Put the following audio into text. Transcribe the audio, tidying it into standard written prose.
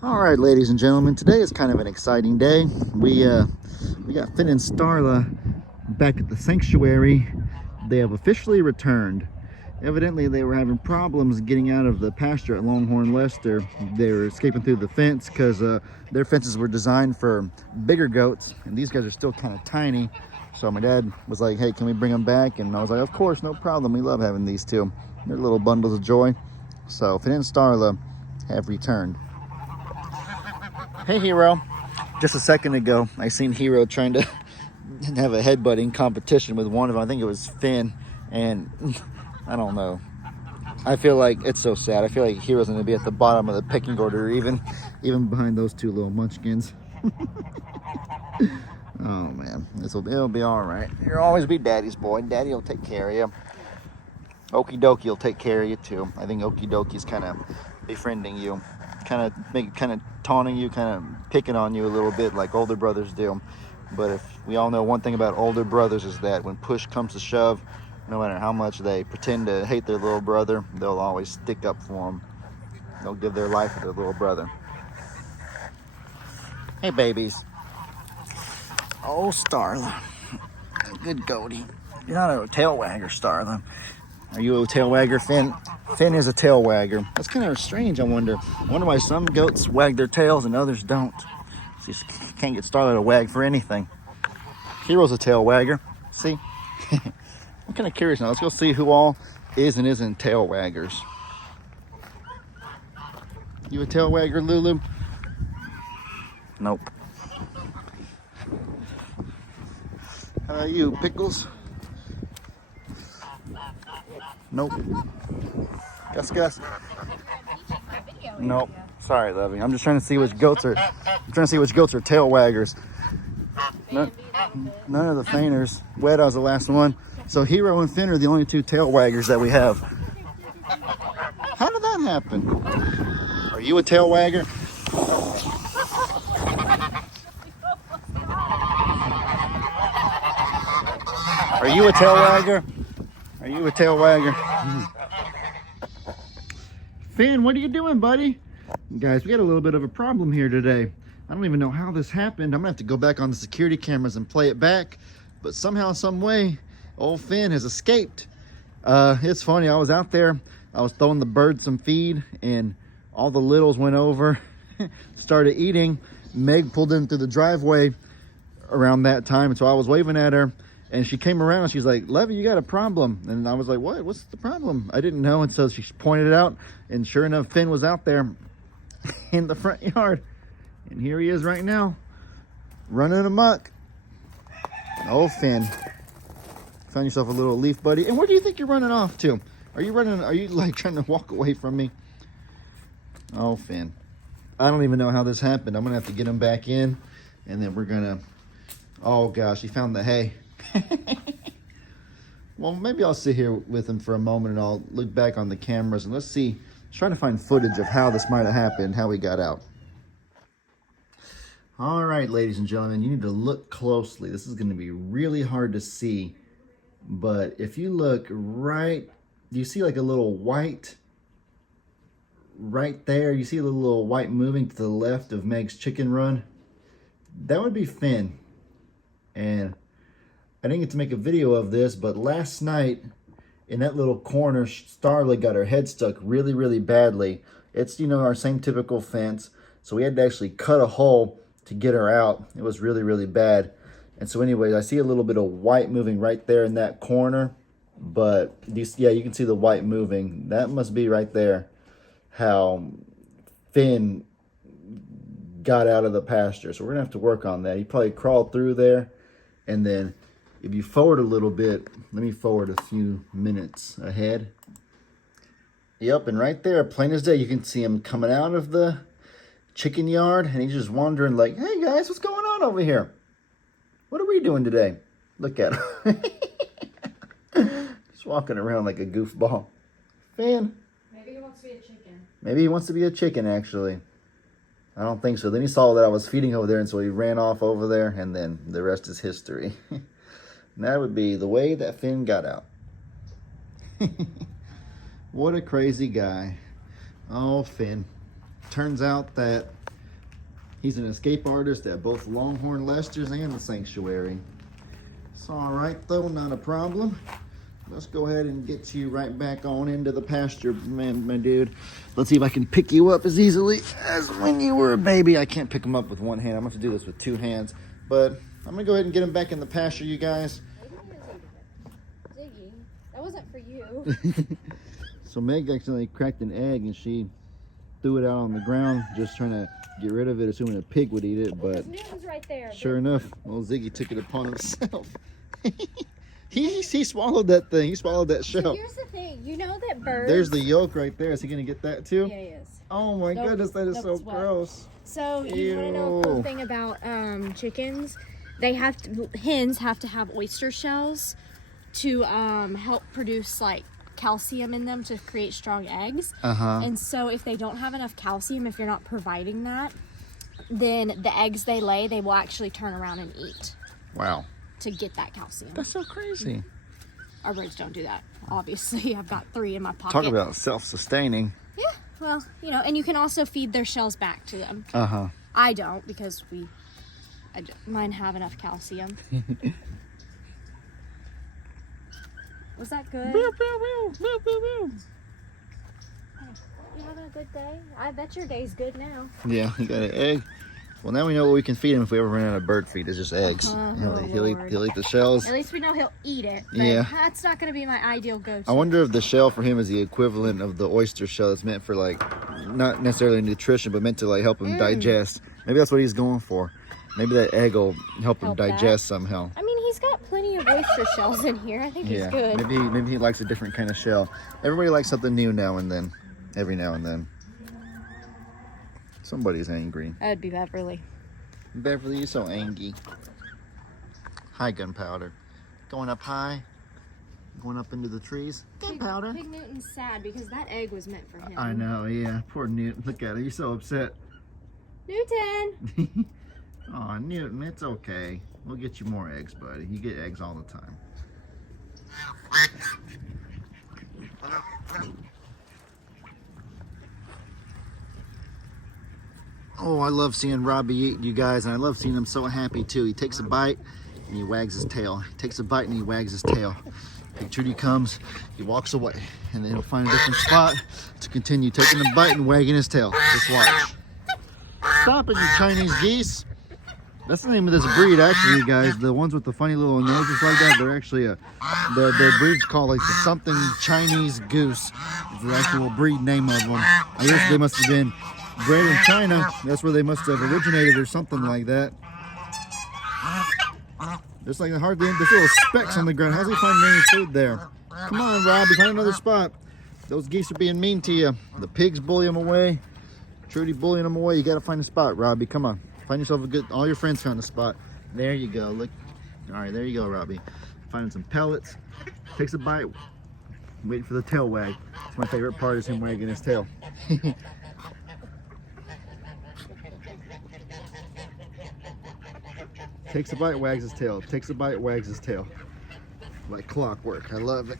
All right, ladies and gentlemen, today is kind of an exciting day. We got Finn and Starla back at the sanctuary. They have officially returned. Evidently, they were having problems getting out of the pasture at Longhorn Lester. They were escaping through the fence because their fences were designed for bigger goats, and these guys are still kind of tiny. So my dad was like, "Hey, can we bring them back?" And I was like, "Of course, no problem. We love having these two. They're little bundles of joy." So Finn and Starla have returned. Hey, Hero. Just a second ago, I seen Hero trying to have a headbutting competition with one of them. I think it was Finn, and I don't know. I feel like it's so sad. I feel like Hero's going to be at the bottom of the pecking order, even behind those two little munchkins. Oh man, it'll be all right. You'll always be Daddy's boy. Daddy will take care of you. Okie dokie will take care of you too. I think Okie dokie's kind of befriending you, kind of taunting you, kind of picking on you a little bit like older brothers do. But if we all know one thing about older brothers is that when push comes to shove, no matter how much they pretend to hate their little brother, they'll always stick up for him. They'll give their life to their little brother. Hey, babies. Oh, Starla. Good goatee. You're not a tail wagger, Starla. Are you a tail wagger, Finn? Finn is a tail wagger. That's kind of strange, I wonder. I wonder why some goats wag their tails and others don't. So you can't get Starla to wag for anything. Hero's a tail wagger. See? I'm kind of curious now. Let's go see who all is and isn't tail waggers. You a tail wagger, Lulu? Nope. How about you, Pickles? Nope. Gus? Nope. Sorry, Lovey. I'm just trying to see which goats are. I'm trying to see which goats are tail waggers. None of the fainters. Wet was the last one. So Hero and Finn are the only two tail waggers that we have. How did that happen? Are you a tail wagger? Are you a tail wagger? Are you a tail wagger? Finn, what are you doing, buddy? Guys, we got a little bit of a problem here today. I don't even know how this happened. I'm gonna have to go back on the security cameras and play it back. But somehow, some way, old Finn has escaped. It's funny, I was out there, I was throwing the birds some feed, and all the littles went over, started eating. Meg pulled in through the driveway around that time, and so I was waving at her, and she came around and she's like, "Levy, you got a problem." And I was like, "What? What's the problem?" I didn't know, and so she pointed it out, and sure enough, Finn was out there in the front yard. And here he is right now, running amok. Oh, Finn. Found yourself a little leaf, buddy. And where do you think you're running off to? Are you like trying to walk away from me? Oh, Finn. I don't even know how this happened. I'm going to have to get him back in. And then we're going to... Oh, gosh, he found the hay. Well, maybe I'll sit here with him for a moment and I'll look back on the cameras and let's see. Trying to find footage of how this might have happened, how we got out. All right, ladies and gentlemen, you need to look closely. This is going to be really hard to see, but if you look right, do you see like a little white right there? You see a little white moving to the left of Meg's chicken run? That would be Finn. And I didn't get to make a video of this, but last night in that little corner, Starla got her head stuck really, really badly. It's, our same typical fence. So we had to actually cut a hole to get her out. It was really, really bad. And so anyways, I see a little bit of white moving right there in that corner. But yeah, you can see the white moving. That must be right there how Finn got out of the pasture. So we're going to have to work on that. He probably crawled through there. And then if you forward a little bit, let me forward a few minutes ahead. Yep, and right there, plain as day, you can see him coming out of the chicken yard, and he's just wondering like, "Hey guys, what's going on over here? What are we doing today?" Look at him. Just walking around like a goofball. Finn. Maybe he wants to be a chicken. Maybe he wants to be a chicken, actually. I don't think so. Then he saw that I was feeding over there, and so he ran off over there, and then the rest is history. And that would be the way that Finn got out. What a crazy guy. Oh, Finn. Turns out that He's an escape artist at both Longhorn Lester's and the Sanctuary. It's all right though, not a problem. Let's go ahead and get you right back on into the pasture, man, my dude. Let's see if I can pick you up as easily as when you were a baby. I can't pick him up with one hand. I'm going to have to do this with 2 hands. But I'm going to go ahead and get him back in the pasture, you guys. Ziggy, that wasn't for you. So Meg accidentally cracked an egg and she threw it out on the ground, just trying to get rid of it, assuming a pig would eat it. But Newton's right there. sure enough, well, Ziggy took it upon himself. He swallowed that thing. He swallowed that So shell. here's the thing. You know that birds... There's the yolk right there. Is he going to get that too? Yeah, he is. Oh my Nope. goodness, that is Nope, so it's wet. gross. So you want to know a cool Ew. thing about chickens? They have to... Hens have to have oyster shells to help produce like calcium in them to create strong eggs. Uh-huh. And so if they don't have enough calcium, if you're not providing that, then the eggs they lay, they will actually turn around and eat Wow. to get that calcium. That's so crazy. Our birds don't do that. Obviously, I've got 3 in my pocket. Talk about self-sustaining. Yeah, well, you know, and you can also feed their shells back to them. Uh-huh. I don't because mine have enough calcium. Was that good? You having a good day? I bet your day's good now. Yeah, he got an egg. Well, now we know what we can feed him if we ever run out of bird feed. It's just eggs. He'll eat the shells. At least we know he'll eat it. But Yeah. that's not going to be my ideal go-to. I wonder if the shell for him is the equivalent of the oyster shell that's meant for, like, not necessarily nutrition, but meant to, like, help him digest. Maybe that's what he's going for. Maybe that egg will help him Help that. digest somehow. I mean, he's got plenty of oyster shells in here. I think he's Yeah, good. maybe he likes a different kind of shell. Everybody likes something new now and then. Every now and then. Somebody's angry. That would be Beverly. Beverly, you're so angry. Hi, Gunpowder. Going up high. Going up into the trees. Gunpowder. Pig Newton's sad because that egg was meant for him. I know, yeah. Poor Newton. Look at her. You're so upset. Newton! Aw, Newton, it's okay. We'll get you more eggs, buddy. You get eggs all the time. Oh, I love seeing Robbie eat, you guys, and I love seeing him so happy too. He takes a bite and he wags his tail. He takes a bite and he wags his tail. Big Trudy comes, he walks away, and then he'll find a different spot to continue taking a bite and wagging his tail. Just watch. Stop it, you Chinese geese. That's the name of this breed, actually, you guys. The ones with the funny little noses like that, they're actually their breed's called like the something Chinese goose. It's the actual breed name of them. I guess they must have been bred in China. That's where they must have originated or something like that. Just like the hard thing, there's little specks on the ground. How's he finding any food there? Come on, Robbie, find another spot. Those geese are being mean to you. The pigs bully them away. Trudy bullying them away. You gotta find a spot, Robbie. Come on. Find yourself a good, all your friends found a spot. There you go, look. All right, there you go, Robbie. Finding some pellets. Takes a bite. Waiting for the tail wag. That's my favorite part, is him wagging his tail. Takes a bite, wags his tail. Takes a bite, wags his tail. Like clockwork. I love it.